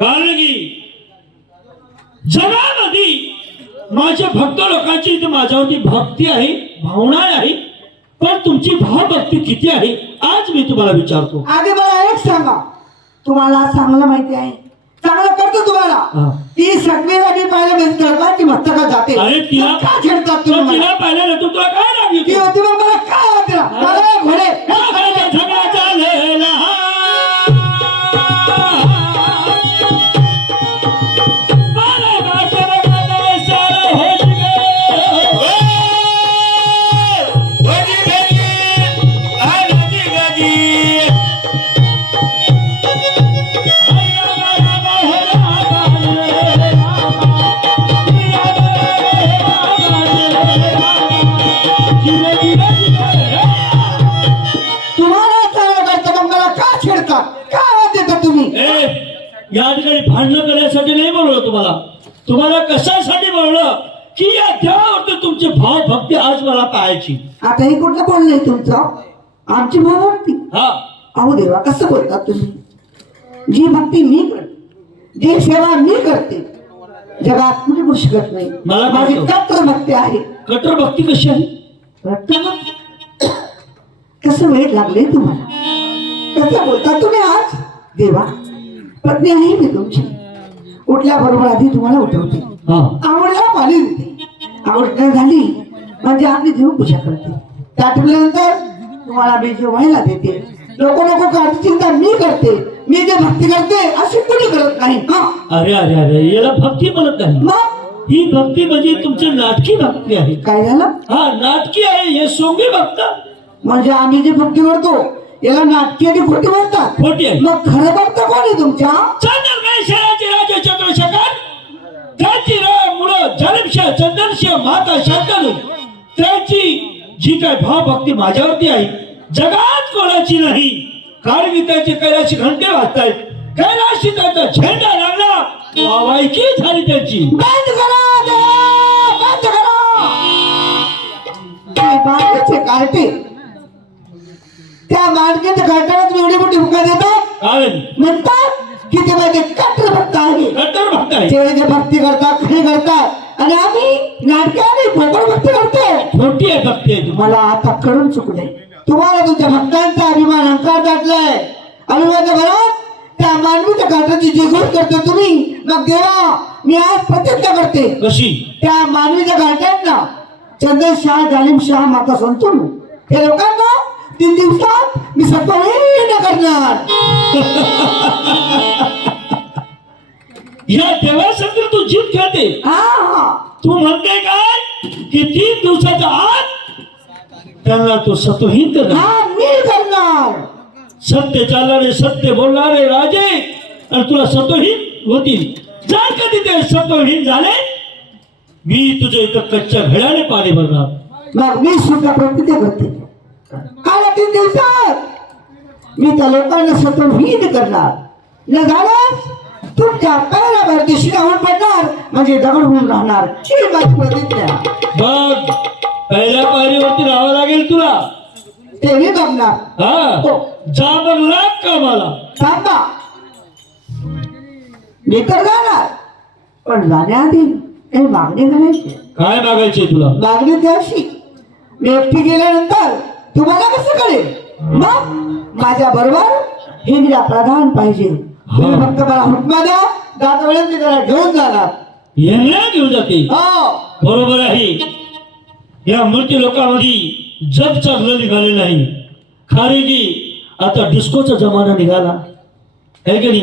कारण की जगामध्ये माझ्या भक्त लोकांची इथे माझ्यावरती भक्ती आहे भावना आहे पण तुमची भावभक्ती किती आहे आज मी तुम्हाला विचारतो. आधी मला एक सांगा. तुम्हाला चांगलं माहिती आहे. चांगलं करतो तुम्हाला. ती सगळी पाहिलं म्हणजे दरबारची मस्तका जाते? अरे तिला का छेडतात मला? तिला पाहिल्यानंतर तुला काय लागली ती होती मग या ठिकाणी भांडणं करण्यासाठी नाही बोलवलं तुम्हाला. तुम्हाला कशासाठी बोलवलं? की या देवावरती तुमची भाव भक्ती आज मला पाहायची. आता हे कुठलं बोलणं आहे तुमचं? आमची भावभक्ती. हा. अहो देवा कसं बोलतात तुम्ही? जी भक्ती मी करते जी सेवा मी करते जगात कुणी करू शकत नाही. मला माझी. कट्टर भक्ती आहे. कट्टर भक्ती कशी आहे? कसं वेळ लागले तुम्हाला? कसं बोलता तुम्ही आज? देवा पत्नी आहे मी तुमची उठल्याबरोबर आधी तुम्हाला उठवते. हा. आवडला पाणी देते. आवडणं झाली म्हणजे आपली देव पूजा करते. त्यानंतर तुम्हाला मी जेवायला देते. नको नको काळजी चिंता मी करते. मी जे भक्ती करते अशी कोणी करत नाही. हा. अरे अरे अरे याला भक्ती म्हणत नाही. ही भक्ती म्हणजे तुमची नाटकी भक्ती आहे. काय झालं? हा नाटकी आहे हे सोंगी भक्त. म्हणजे आम्ही जे भक्ती करतो याला नाटकी आणि खोटी म्हणतात खोटी मग खरं भक्त कोण आहे तुमच्या? राजे चंद्रशेखर त्यांची जन्मशा चंद्रशा माता शांतनु त्यांची जी काय भावभक्ती माझ्यावरती आहे जगात कोणाची नाही. कारण त्यांचे कैलाशी घंटे वाजतायत कैलाशी त्यांचा झेंडा लागला. वावायकी झाली त्यांची. बंद करा बंद करा. काय बाळाचे कार्टे त्या मार्केट तुम्ही एवढी मोठी हुका देता. कारण म्हणतात की ते माझे कट्टर भक्त आहे कट्टर भक्त आहे ते भक्ती करतात खरी करतात. आणि आम्ही नाटकाने भोकड भक्ती करतो. खोटी आहे भक्ती. मला आता करून चुकले तुम्हाला तुमच्या भक्तांचा अभिमान अंकार दाटलाय अभिमान भरात त्या मानवीच्या घाटाची जी गोष्ट करतो तुम्ही मग देवा मी आज प्रतिज्ञा करते. कशी? त्या मानवीच्या घाटांना चंद्रशाह जालिमशाह माता संतोष हे लोकांना तीन दिवसात मी सत्वहीन करणार या तू जीत खेळते हा। तू म्हणते काय की तीन दिवसाच्या आत त्यांना तू सतहीन करणार हा सत्य चालणारे सत्य बोलणारे राजे आणि तुला सतहीन होतील. जर कधी ते सत्वहीन झाले? मी तुझ्या इथं कच्च्या घड्याने पाणी भरणार. मग मी सुद्धा प्रतिज्ञा करते. काल तीन दिवसात मी त्या लोकांना सत्वहीन करणार. न झाल्यास तुमच्या पैरावर दिशेने होऊन पडणार म्हणजे दगड होऊन राहणार. ही माझी प्रतिज्ञा बघ पहिल्या पायरीवरती राहावं लागेल तुला. ते मी बघणार. हा जा मग लाग कामाला. थांबा. मी तर जाणार. पण जाण्याआधी काही मागणी करायची. काय मागायचे तुला? मागणी ती अशी मी एकटी गेल्यानंतर तुम्हाला कसं कळेल? मग माझ्या बरोबर हिंगड्या प्रधान पाहिजे. तुम्ही फक्त मला हुकमा द्या जाता वेळेस मी त्याला घेऊन जाणार. यांना घेऊन जाते? हो. बरोबर आहे. या मृत्यू लोकांमध्ये जग चांगलं निघाले नाही खारेगी आता डिस्कोचा जमाना निघाला. आहे की नाही?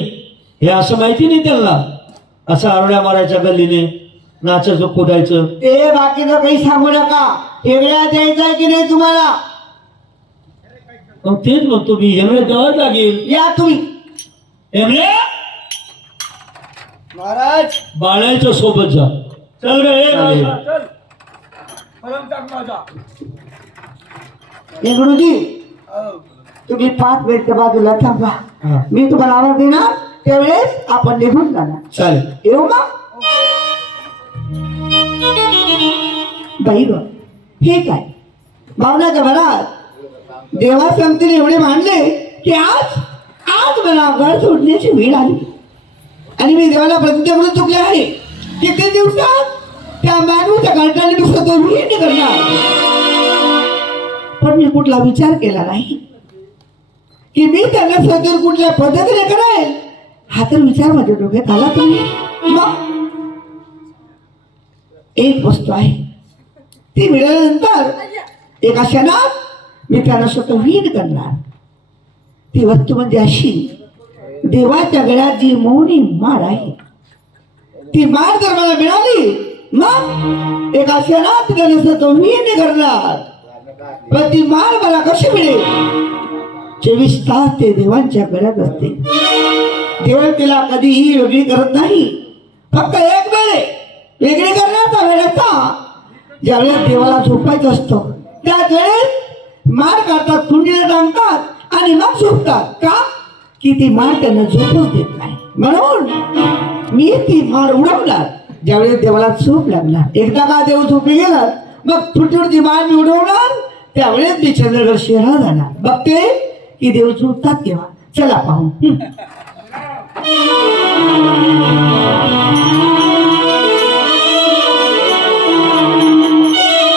हे असं माहिती नाही त्यांना. असं आरड्या मारायच्या गल्लीने नाचायचं कुदायचं ते बाकीचं काही सांगू नका. हिंगड्या द्यायचा की नाही तुम्हाला? मग तेच म्हणतो मी हेमळे द्यावं लागेल या तुम्ही. हेमळे महाराज. बाळाच्या सोबत जा. चल रे हे चालेल. बाळा, चल. गुरुजी. तुम्ही पाच मिनिट बाजूला थांबा. हा. मी तुम्हाला आवाज देणार त्यावेळेस आपण निघून जाणार. चालेल. येऊ मग? बाई ग हे काय? भावनाच्या भरात देवा संतीने एवढे मानले की आज आज मला घर सोडण्याची वेळ आली. आणि मी देवाला प्रतिज्ञा म्हणून चुकले आहे. किती दिवसात त्या मानूच्या घरट्याने मी स्वतः विहीन करणार. पण मी कुठला विचार केला नाही. की मी त्यांना स्वतः कुठल्या पद्धतीने करेल हा तर विचार माझ्या डोक्यात आला तुम्ही मग? एक वस्तू आहे. ती मिळाल्यानंतर एका क्षणात मी त्याला स्वतः वीण करणार. ती वस्तू म्हणजे अशी देवाच्या गळ्यात जी मौनी माळ आहे ती माळ जर मला मिळाली मग एका क्षणात त्याने तो वीण करणार पण ती माळ मला कशी मिळेल? चोवीस तास ते देवांच्या गळ्यात असते. देव तिला कधीही वेगळी करत नाही. फक्त एक वेळे वेगळी करण्याचा वेळ असा ज्यावेळेस देवाला झोपायचं असतं त्या वेळेस मार काढतात कुंडीला टांगतात आणि मग झोपतात. का? की ती मार त्यांना झोपूच देत नाही. म्हणून मी ती मार उडवणार ज्यावेळेस देवाला झोप लागला. एकदा का देव झोपी गेला मग फुटून मार मी उडवणार. त्यावेळेस मी चंद्रगड शेरा झाला. बघते की देव झोपतात केव्हा? चला पाहू.